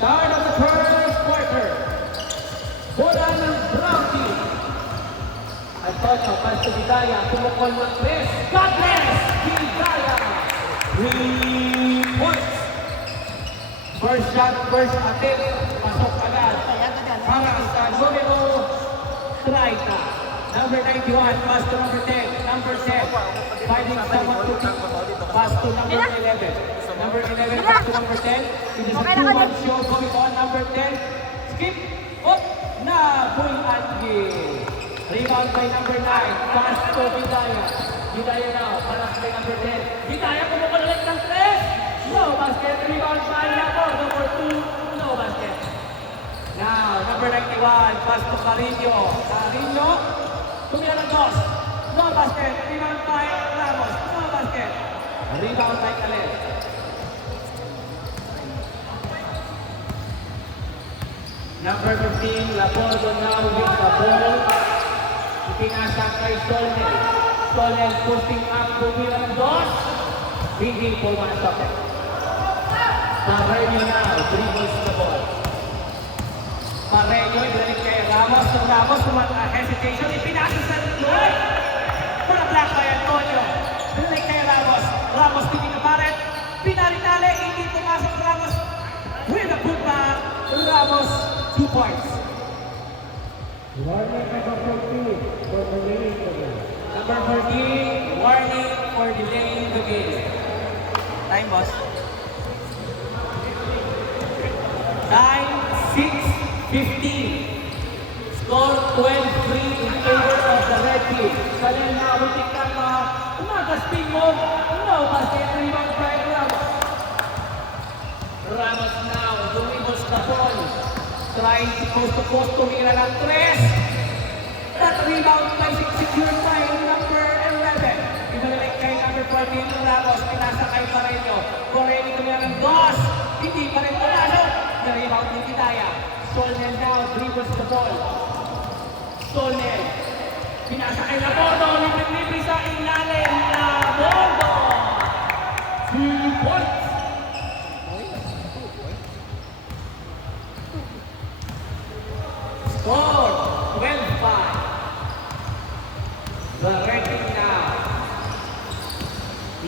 Start of the first quarter. Bola ng Brown team. Antonio Pasto Vidaya, tumukol ng tres. God bless! Vidaya! 3 points. First shot, first attempt. Pasok agad. Para sa numero 30. Number 91, pass to number 10. Number 10, finding someone to beat. Pass to number 11. Number 11, pass to number 10. It is a 2-1 show going on. Number 10, skip. Up na Boy Angie. Rebound by number 9. Pass to Vidaya. Vidaya now. Pass by number 10. Vidaya kumukul ulit ng 3. No basket. Rebound by number 2. No basket. Now, number 91. Pass to Carino. Carino. Tumira ng 2. No basket. Rebound by Ramos. No basket. Rebound by Caleb. Number 15, Laporto now with the ball. Ipinasa kay Solnel. Solnel posting up, tumira ng 2. Hindi pumasok. Pareño now, dribbles the ball. Pareño, ibalik kay Ramos. So Ramos, hesitation, ipinasa sa Lloyd. Pula block by Antonio. Ibalik kay Ramos. Ramos, tingin na Barrett. Pinaritali, hindi pumasok Ramos. With a putback, Ramos. 2 points. Warning number 14 for delaying the game. Number 14, warning for delaying the game. Time, boss. Time, 6:15. Score 12-3 in favor of the red team. Kanina, butik ka pa. Umagaspin mo. No, basket. Rebound by Ramos. Ramos now, dribbles the ball. Trying to post, tumira ng 3. That rebound by secured by number 11. Ibalik kay number 14, Ramos. Pinasa kay Pareño. Pareño tumira ng 2. Hindi pa rin pumasok. Na-rebound ni Vidaya. Solnel now dribbles the ball. Solnel. Pinasa kay Labordo. Libre sa ilalim. Labordo. 2 points. Score 12-5. The red team now.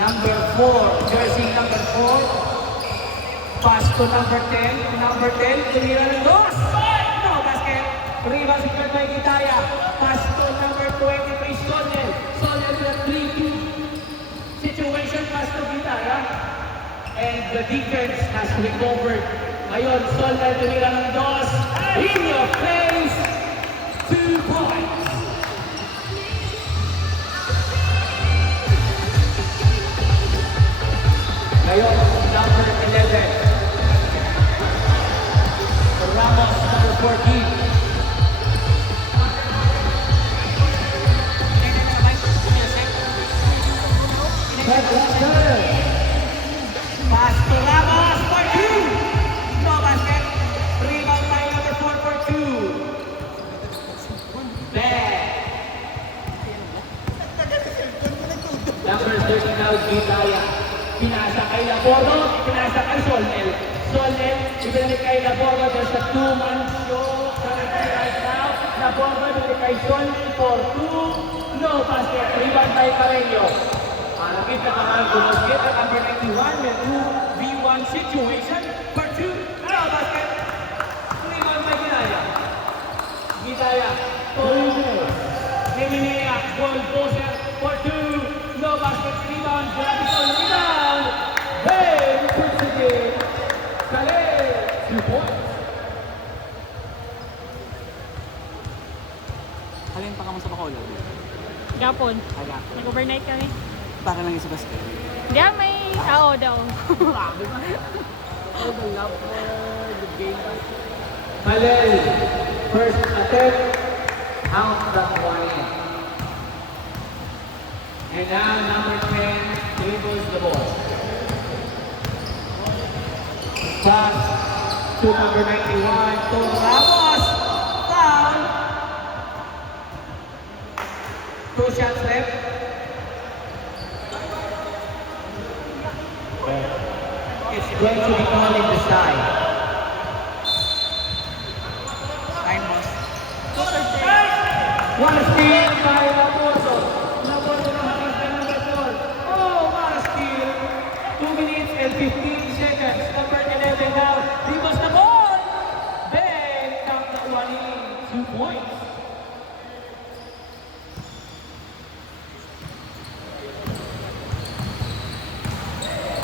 Number 4, jersey number 4. Pass to number 10. Number 10, tumira ng 2. No basket. Rebound secured by Vidaya. Pass to number 23, Solnel. Solnel with a 3-2 situation. Pass to Vidaya. And the defense has recovered. Ngayon, Solnel tumira ng 2. In your face, 2 points. Ngayon, number 11. Ramos, number 14. Pass to Ramos for 2. No basket. Rebound by number 4 for 2. Bad. Number 30 now, Vidaya. Pinasa kay Labordo, pinasa kay Solnel. Solnel, ibalik kay Labordo. There's a 2-man show currently right now. Labordo, ibalik kay Solnel for 2. No basket. Rebound by Pareño. Malapit na kamang gumagit at number 91 with 2v1 situation for 2. No basket. Rebound by Vidaya. Vidaya. Neminea. Bulldozer for 2. No basket. Rebound. Grabison. Rebound. Hey, puts the game. Caleb. 2 points. Alin pa ka mo sa Bacolod? Gapon. Agapon. Nag-overnight kami. Para lang yung sa basket. Hindi may tao daw. All the love for the game. Kalel, first attempt, out the point. And now number 10 dribbles the ball. Pass to number 91, to Ramos. Foul. 2 shots left. It's going to be calling the side. What a steal by Laporto. Laporto nakakita ng number 4. Oh, what a steal. 2 minutes and 15 seconds. Number 11 now. Rebounds the ball. Then, tap na uwanin. 2 points.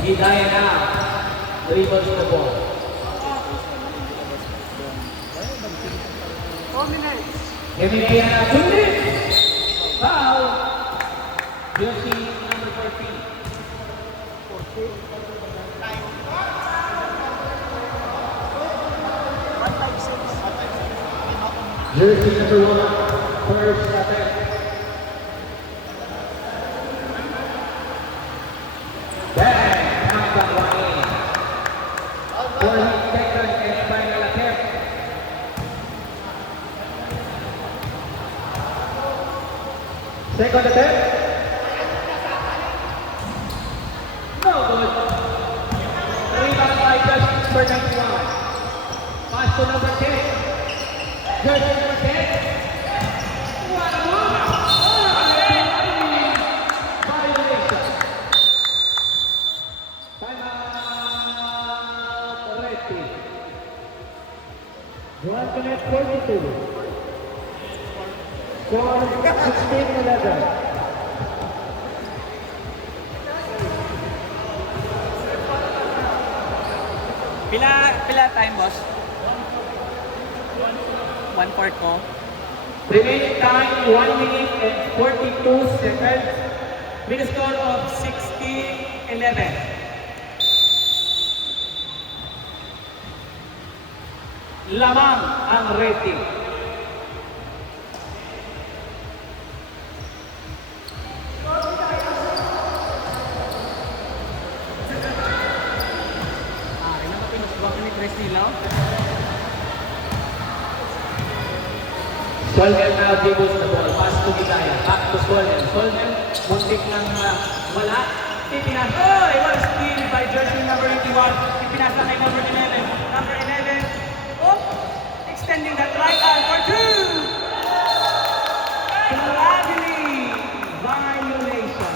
Hidaya now. Rebounds the ball. 4 minutes. Hidaya now. 2 minutes. Foul. Guilty number 14. Jersey number 1, first attempt. Bang! Count that one in. 4 second and final attempt. Second attempt. No good. Rebound by Josh for 91. Pass to number 10. Jersey number 10. What a move! Violation. Timeout. Ready. 1 minute 42. Score 16-11. Pila time, boss? 1/4 ko. Remaining time 1 minute and 42 seconds. With a score of 16-11. Lamang ang rating. Ilan ba pinusbang ni Chris Nilaw? Solmel now dribbles the ball. Pass to Hidaya. Back to Solmel. Solmel, muntik nang wala. Ipinasa. Oh, it was steal by jersey number 81. Ipinasa kay number 11. Number 11. Oh, extending that right arm for 2. Gladly violation.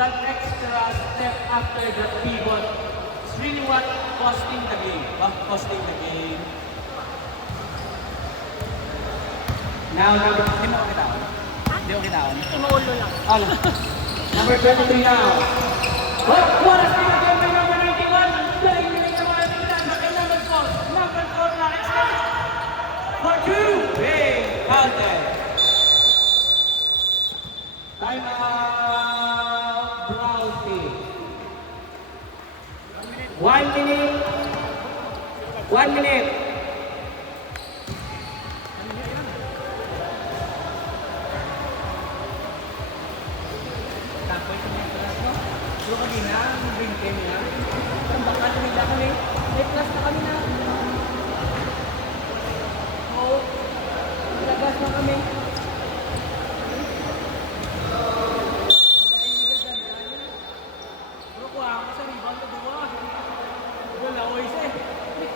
That extra step after that pivot is really what costing the game. Costing the game. Now number Hindi mo kitawan? Hindi ko kitawan. Imuulo lang. Ala. Number 23 now. Oh, what a steal again by number 91. Galing ng mga tingnan. Nakailangan po. Number 4 na. Extend. For 2. Big counter. Time out. Brown team. 1 minute. 1 minute. Tapos ito yung class mo. Pero kanina, ang green team niya. Ang baka tumigla kami. May class na kami na. Oo. Lagas na kami. Pero kuha ako sa rebound na dua. Wala ko isa eh.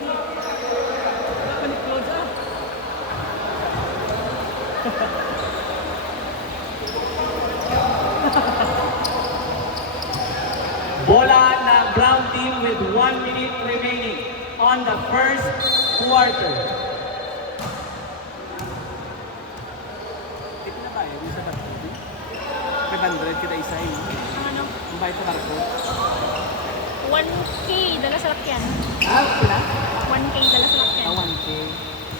Wala ka ni Claude ah. Bola na Brown team with 1 minute remaining on the first quarter. Ito na tayo, yung sa barko. 500 kita isa eh. Ang ano, Yung bayad sa barko. 1K dala sa lakyan. Ah, pila? 1K dala sa lakyan. 1K.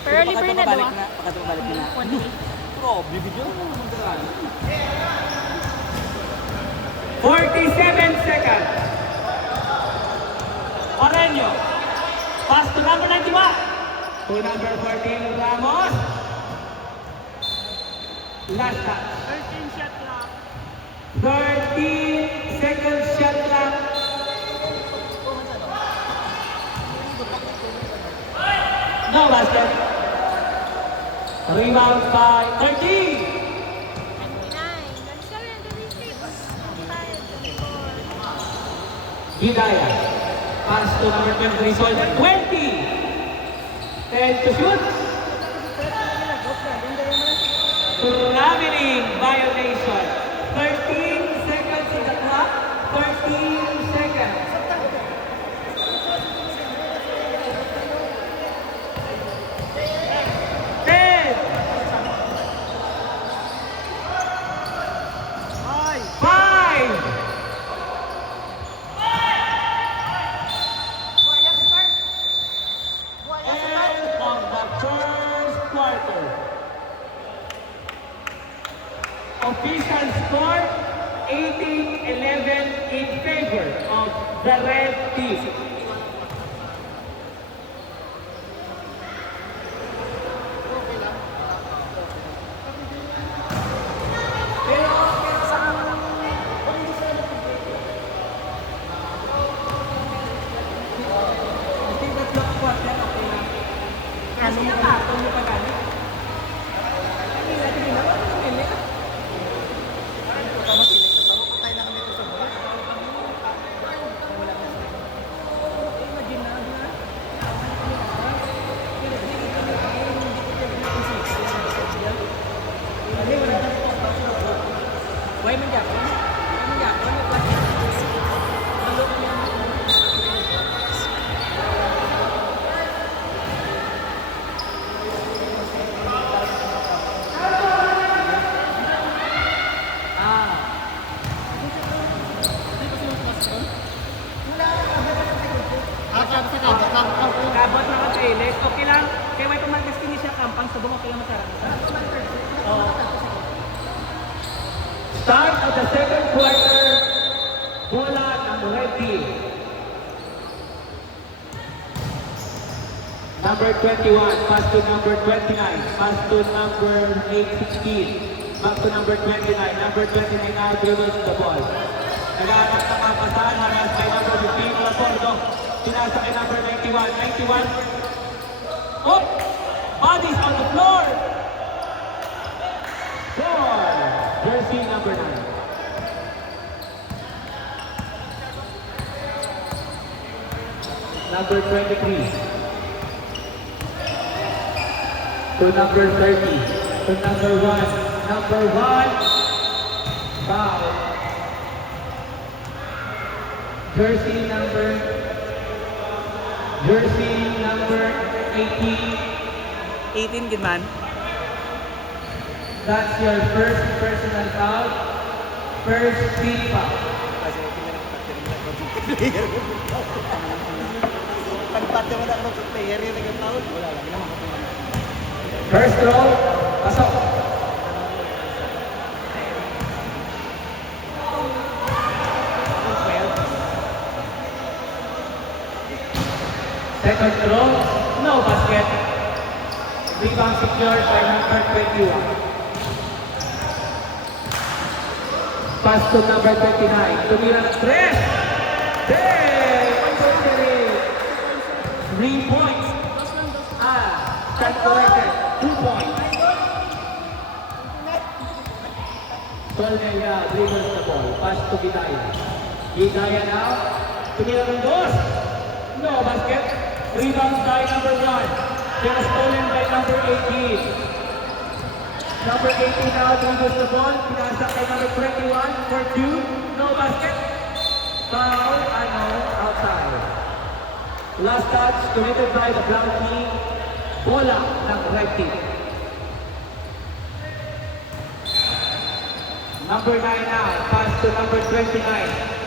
Pero libre na daw ah. Pakatubalik na. 1K. Grabe, bigyan mo naman sa 47 seconds. Oreño. Pass to number 91. To number 14, Ramos. Last touch. 13 shot clock. 13 seconds shot clock. No basket. Rebound by 13. 29, 27, 26, 25, 24. Hidaya. Pass to number 23, Soldier. 20. 10 to shoot. traveling violation. 13 seconds in the clock. 13 seconds. Ten. Five. End of the first quarter. Official score 18-11 in favor of the red team. Quay mình giặt, mình giặt, mình quay. Kabot na ka-trailer. Okay lang. Kaya may pumagas kini siya kampang sa bunga kaya masarap. Oo. Start of the second quarter. Bola ng red team. Number 21, pass to number 29, pass to number 8-16, back to number 29, number 29 now dribbles the ball. Nagaanap na kapasahan, haras kay number 15, Laporto. Pinasa kay number 91, oh! Bodies on the floor! Four, jersey number 9. Number 23. To number 30, to number 1, foul. Jersey number 18. 18 good man. That's your first personal foul. First team foul. Pagpati mo na ako ng player yung nag-foul. Wala lang. First throw, pasok. Second throw, no basket. Rebound secured by number 21. Pass to number 29. Tumira ng 3. Hey! 3 points. Stand corrected. 2 points. Solnelia dribbles the ball. Pass to Gidaya. Gidaya now. Tumira ng 2. No basket. Rebound by number 1. Then stolen by number 18. Number 18 now dribbles the ball. Pinasa kay number 21 for 2. No basket. Foul, outside. Last touch committed by the brown team. Bola ng red team. Number 9 now, pass to number 29.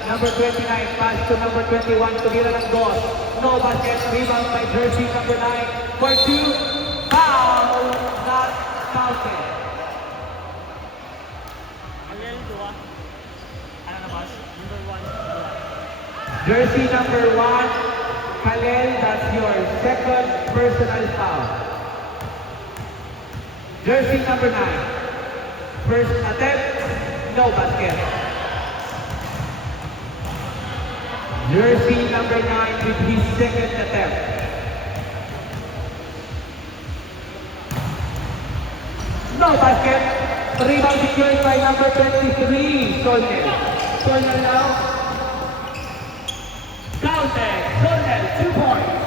Number 29, pass to number 21, tumira ng boss. No basket, rebound by jersey number 9 for 2. Foul, not counted. Alel, dua. Ano na boss? Number 1. Jersey number 1, Khalel, that's your second personal foul. Jersey number 9, first attempt, no basket. Jersey number 9 with his second attempt. No basket. Rebound secured by number 23, Solnel. Solnel now. Counted. Solnel, 2 points.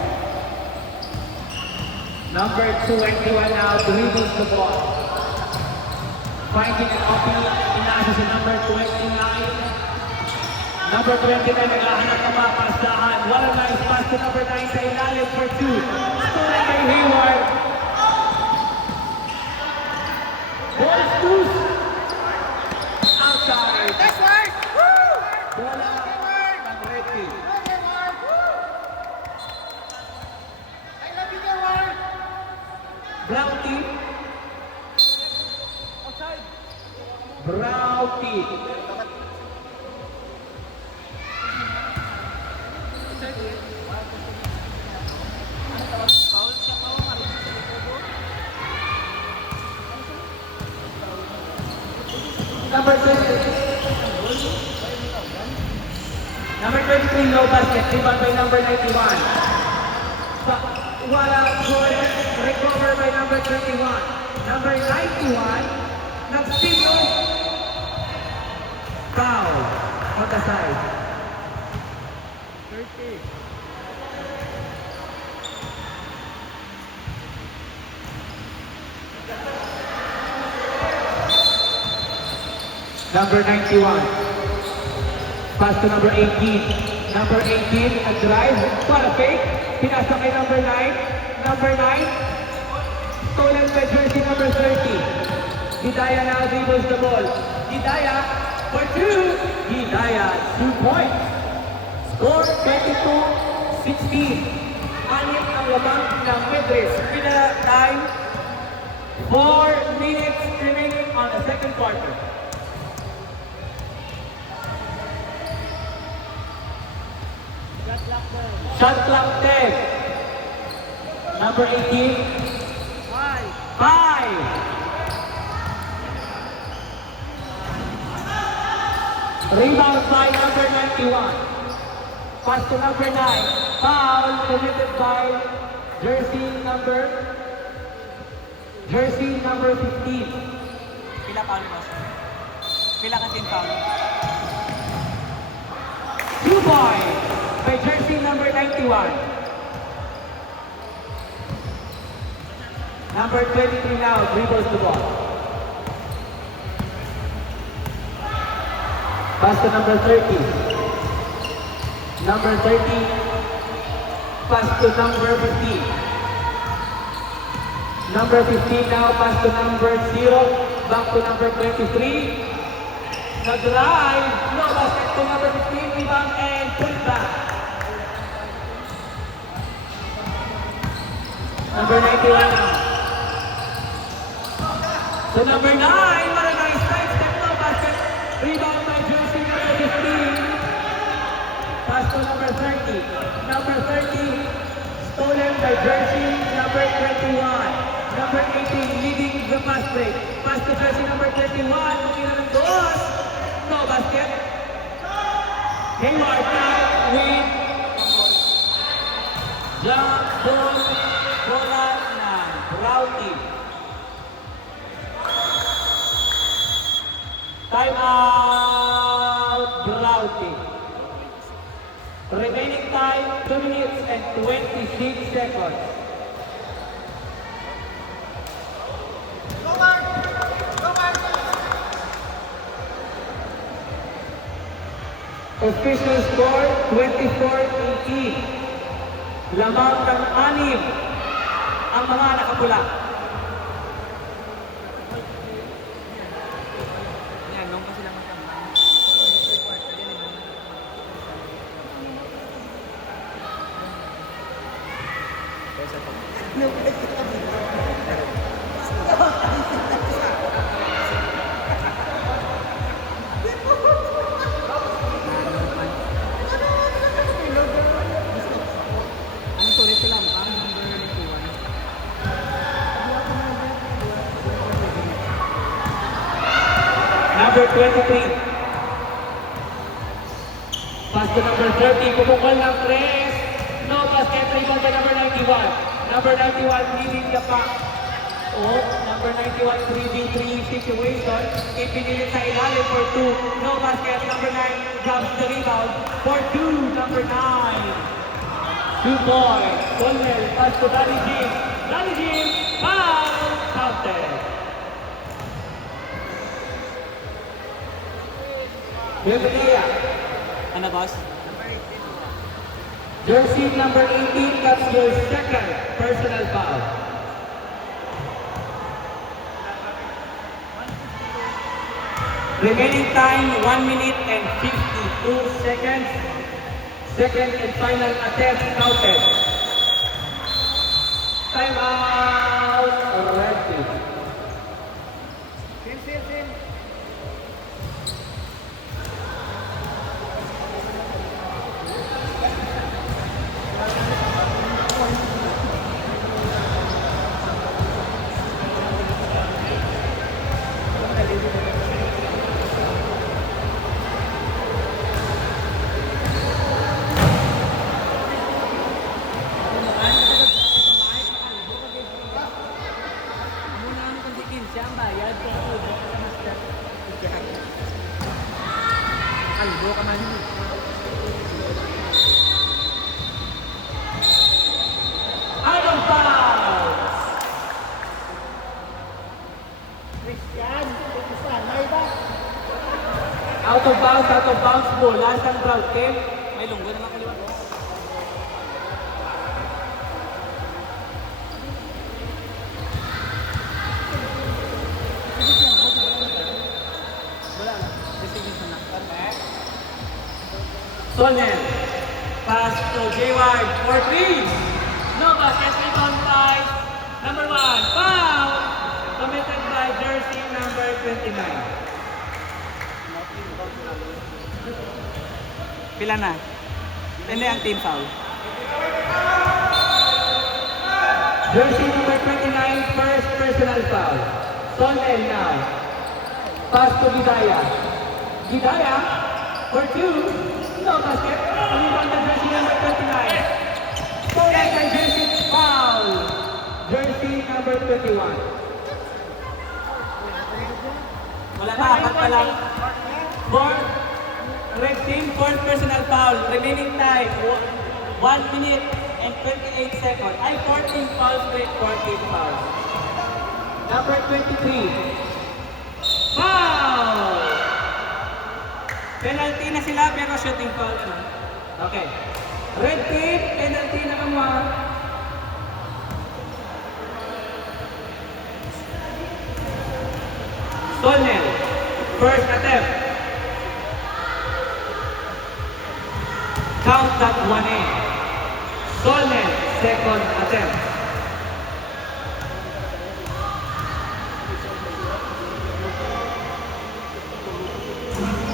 Number 21 now dribbles the ball. Finding an opening, inasa si number 29. Number 29, naghahanap ng mga pasahan. What a nice pass to number 9 sa ilalim for 2. Stolen by Hayward. Ball's loose. Outside. Bola ng Red Team. Brown Team. Brown Team. Number 23, low basket, rebound by number 91. Wala goal, recover by number 21. Number 91, nagpino. Foul on the side. 30. Number 91. Pass to number 18. Number 18, a drive. What a fake. Pinasa kay number 9. Number 9. Stolen by jersey number 30. Hidayah now dribbles the ball. Hidayah for 2. Hidayah, 2 points. Score 22-16. Anip ang lamang ng Medris. Pinala time. 4 minutes remaining on the second quarter. Shot clock 10. Number 18. 5. Rebound by number 91. Pass to number 9. Foul committed by jersey number 15. Pila foul mo, sir? Pila ka team foul? 2 points by jersey number 91. Number 23 now dribbles the ball. Pass to number 30. Number 30. Pass to number 15. Number 15 now pass to number 0. Back to number 23. Nag-drive. No basket to number 15. Rebound and put back. Number 91 now. So number 9, what a nice side step, no basket. Rebound by jersey number 15. Pass to number 30. Number 30, stolen by jersey number 21. Number 18, leading the pass break. Pass to jersey number 31. Looking at the goal. No basket. Hayward now with jump ball. Bola ng Brown Team. Time out, Brown Team. Remaining time, 2 minutes and 26 seconds. Official score, 24-18. Lamang ng 6 ang mga nakapula. Yan, nung kasi lang masama. Ano to, ito lang, number 91. Number 23. Pass to number 30. Pumukol ng 3. No basket. Rebound by number 91. Number 91 leading the pack. Oh, number 91 3v3 situation. Ipinilit sa ilalim for 2. No basket. Number 9 grabs the rebound for 2. Number 9. 2 points. Colnell. Pass to Danny Jim. Danny Jim. Foul. Counted. Bebelea. Ano, boss? Jersey number 18, that's your second personal foul. Remaining time, 1 minute and 52 seconds. Second and final attempt counted. Time out. Red team. Muna ang pagdikin, siya ang bayad. Kaya ulo ka sa master. Kalbo ka man. Out of bounds. Out of bounds po. Last ang ground team. May lunggo na nakaliwa. Wala na. Resignation na. Sonnen. Pass to Jayward for three. No basket, rebound by number 1. Foul! Committed by jersey number 29. Pila na? Hindi ang team foul. Jersey number 29, first personal foul. Sonnen now. Pass to Gidaya. Gidaya for two. No basket. Rebound by jersey number 29. Sonnen by jersey foul. Jersey number 21. Wala na, apat pa lang. Red team, fourth personal foul. Remaining time, 1 minute and 28 seconds. Ay, 14 fouls with 14 fouls. Number 23. Foul! Penalty na sila pero shooting foul. Okay. Red team, penalty na kamwa. Sonnen, first attempt. Count that one in. Sonnen, second attempt.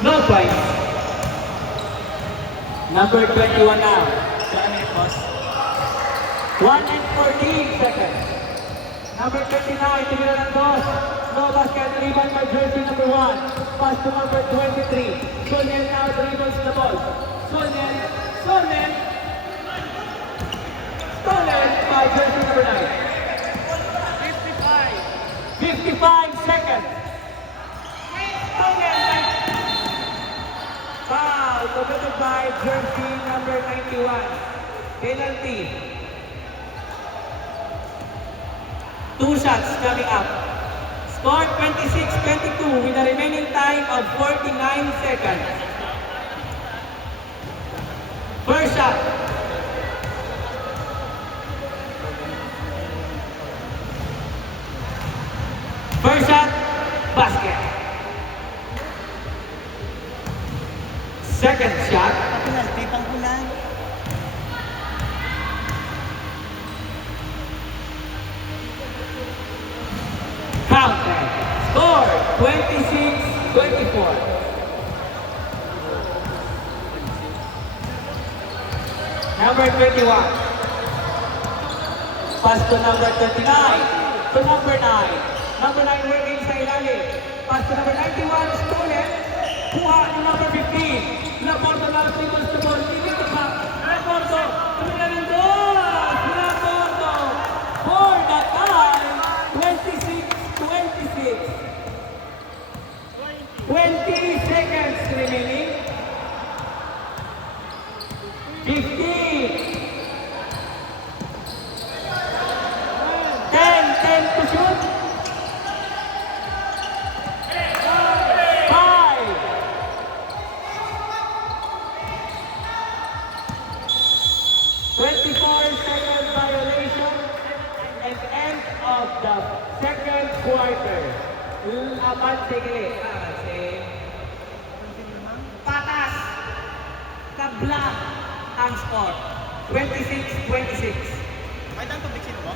No twice. Number 21 now. Saan yung boss? 1 and 14 seconds. Number 39, Tigran ng dos. No basket, rebound by jersey number 1. Pass to number 23. Sonnen now dribbles the ball. Sonnen by jersey number 9. 55 seconds. Sonnen. Foul committed by jersey number 91. Penalty. 2 shots coming up. Score 26-22 with a remaining time of 49 seconds. First shot. First shot, basket. Second shot, Penalty pang ulan. counted. Score 26-24. Number 21. Pass to number 39. To number 9. Number 9 working sa ilalim. Pass to number 91. Stolen. Kuha ni number 15. Laporto now singles the ball. Tigil the back. Laporto. Tumila ng dos. Laporto. For the time. 26-26. 20 seconds remaining. 15. 10 to shoot. 5, 4, 3, 2, 1. quarter. Abante gali. Patas. Kabla ang score. 26-26. May tang tubig mo?